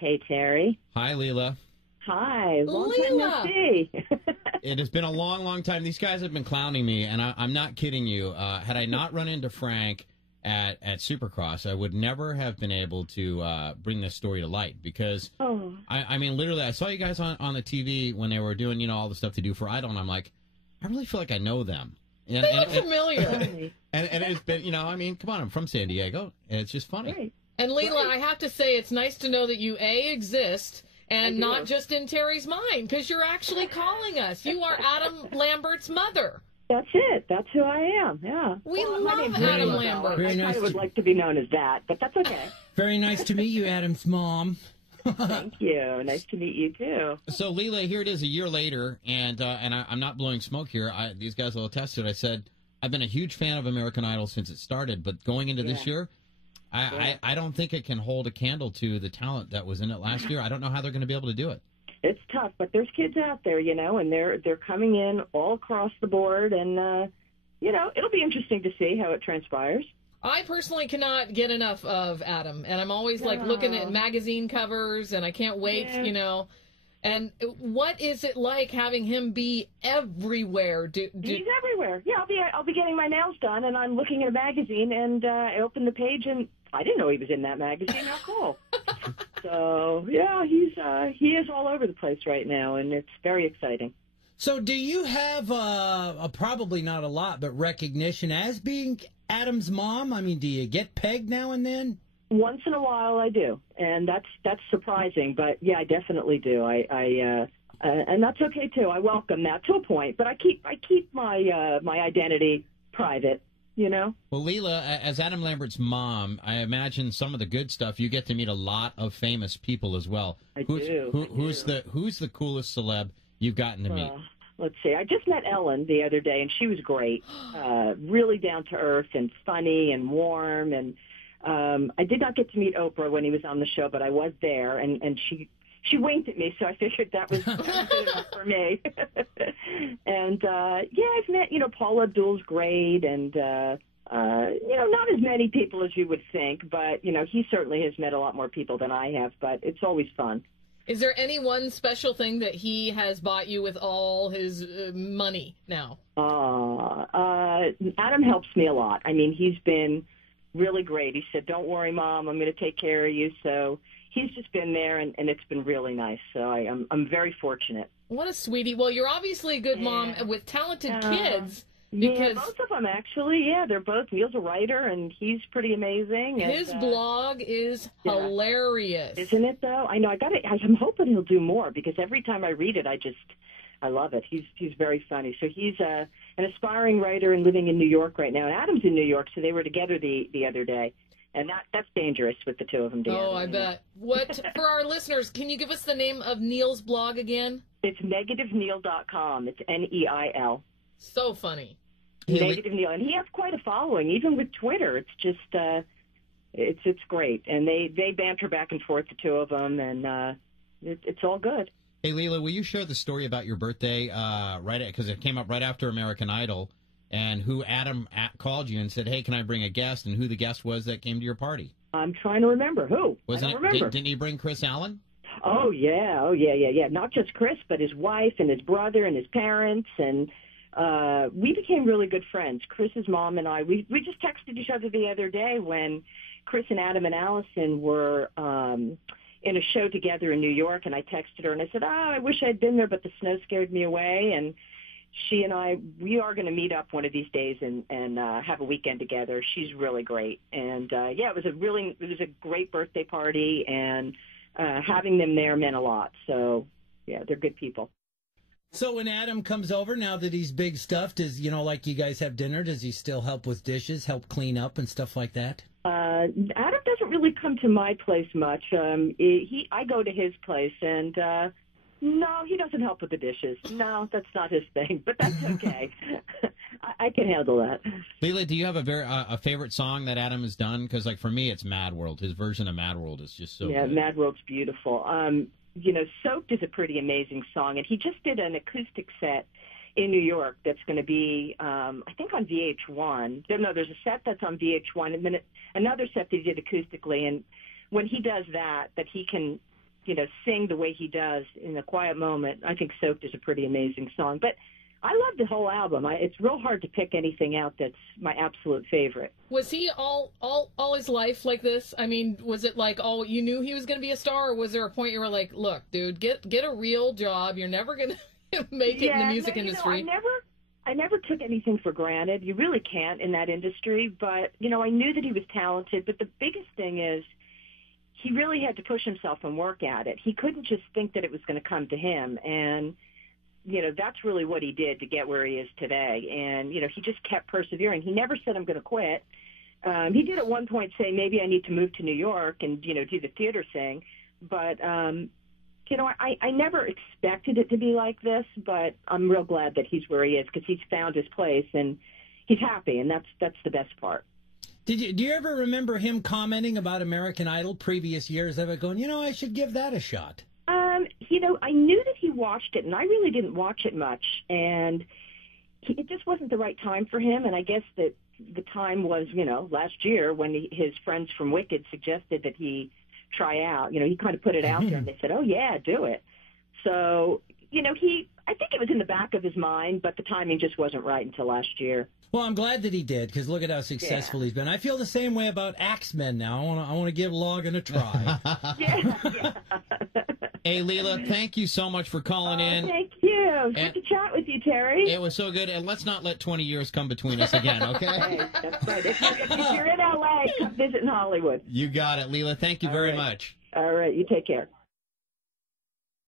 Hey, Terry. Hi, Leila. Hi. Long time no see. It has been a long, long time. These guys have been clowning me, and I'm not kidding you. Had I not run into Frank at Supercross, I would never have been able to bring this story to light because, I mean, literally, I saw you guys on the TV when they were doing, all the stuff they do for Idol, and I'm like, I really feel like I know them. And, they look familiar. And it's been, I mean, come on, I'm from San Diego, and it's just funny. Right. And Leila, I have to say, it's nice to know that you, A, exist, and not just in Terry's mind, because you're actually calling us. You are Adam Lambert's mother. That's it. That's who I am, yeah. We love Adam Lambert. I kind of would like to be known as that, but that's okay. Very nice to meet you, Adam's mom. Thank you. Nice to meet you, too. So, Leila, here it is a year later, and I'm not blowing smoke here. These guys will attest to it. I said, I've been a huge fan of American Idol since it started, but going into this year, I don't think it can hold a candle to the talent that was in it last year. I don't know how they're going to be able to do it. It's tough, but there's kids out there, and they're coming in all across the board, and, it'll be interesting to see how it transpires. I personally cannot get enough of Adam, and I'm always, looking at magazine covers, and I can't wait, And what is it like having him be everywhere? He's everywhere. Yeah, I'll be getting my nails done, and I'm looking at a magazine, and I open the page, and I didn't know he was in that magazine. How cool! So yeah, he is all over the place right now, and it's very exciting. So, do you have probably not a lot, but recognition as being Adam's mom? I mean, do you get pegged now and then? Once in a while, I do, and that's surprising. But yeah, I definitely do. And that's okay too. I welcome that to a point, but I keep my my identity private. Well, Leila, as Adam Lambert's mom, I imagine some of the good stuff. You get to meet a lot of famous people as well. Who's the coolest celeb you've gotten to meet? Let's see. I just met Ellen the other day, and she was great. Really down to earth and funny and warm. And I did not get to meet Oprah when he was on the show, but I was there, and she winked at me, so I figured that was good enough for me. And I've met Paula Abdul's great, and not as many people as you would think, but he certainly has met a lot more people than I have. But it's always fun. Is there any one special thing that he has bought you with all his money now? Adam helps me a lot. I mean, he's been really great. He said, "Don't worry, Mom, I'm going to take care of you." So he's just been there, and it's been really nice. So I'm very fortunate. What a sweetie. Well, you're obviously a good mom with talented kids. Because both of them, actually. Yeah, they're both. Neil's a writer, and he's pretty amazing. His blog is hilarious. Isn't it, though? I know. I'm hoping he'll do more, because every time I read it, I love it. He's very funny. So he's an aspiring writer and living in New York right now. And Adam's in New York, so they were together the other day. And that's dangerous with the two of them together. Oh, I bet. For our listeners, can you give us the name of Neil's blog again? It's negativeneil.com. It's Neil. So funny. Negative Neil, and he has quite a following, even with Twitter. It's just, it's great, and they banter back and forth, the two of them, and it's all good. Hey, Leila, will you share the story about your birthday? Because it came up right after American Idol, and who Adam called you and said, "Hey, can I bring a guest?" And who the guest was that came to your party? I'm trying to remember who. I don't remember. Didn't he bring Chris Allen? Oh yeah. Not just Chris, but his wife and his brother and his parents, and we became really good friends. Chris's mom and I, we just texted each other the other day when Chris and Adam and Allison were in a show together in New York, and I texted her and I said, I wish I'd been there, but the snow scared me away. And she and I, we are going to meet up one of these days and have a weekend together. She's really great. And it was a great birthday party, and having them there meant a lot. So yeah, they're good people. So when Adam comes over, now that he's big stuff, does, like you guys have dinner, does he still help with dishes, help clean up and stuff like that? Adam doesn't really come to my place much. I go to his place, and no, he doesn't help with the dishes. No, that's not his thing, but that's okay. I can handle that. Leila, do you have a favorite song that Adam has done? Because, for me, it's Mad World. His version of Mad World is just so good. Mad World's beautiful. Soaked is a pretty amazing song, and he just did an acoustic set in New York that's going to be, I think, on VH1. No, there's a set that's on VH1, and then another set that he did acoustically. And when he does that he can sing the way he does in a quiet moment, I think Soaked is a pretty amazing song. But I love the whole album. It's real hard to pick anything out that's my absolute favorite. Was he all his life like this? I mean, was it like, you knew he was going to be a star, or was there a point you were like, look, dude, get a real job. You're never going to make it in the music industry. I never took anything for granted. You really can't in that industry. But, I knew that he was talented. But the biggest thing is he really had to push himself and work at it. He couldn't just think that it was going to come to him. And that's really what he did to get where he is today. And, he just kept persevering. He never said, I'm going to quit. He did at one point say, maybe I need to move to New York and, do the theater thing. But, I never expected it to be like this, but I'm real glad that he's where he is because he's found his place and he's happy. And that's the best part. Do you ever remember him commenting about American Idol previous years, ever going, I should give that a shot? I knew that he watched it, and I really didn't watch it much, and it just wasn't the right time for him, and I guess that the time was, last year when his friends from Wicked suggested that he try out. He kind of put it out there, and they said, oh, yeah, do it. So, I think it was in the back of his mind, but the timing just wasn't right until last year. Well, I'm glad that he did, because look at how successful he's been. I feel the same way about Axemen now. I want to give Logan a try. Yeah. Hey, Leila, thank you so much for calling in. Thank you. Good to chat with you, Terry. It was so good. And let's not let 20 years come between us again, okay? Hey, that's right. If you're in L.A., come visit in Hollywood. You got it, Leila. Thank you very much. All right. You take care.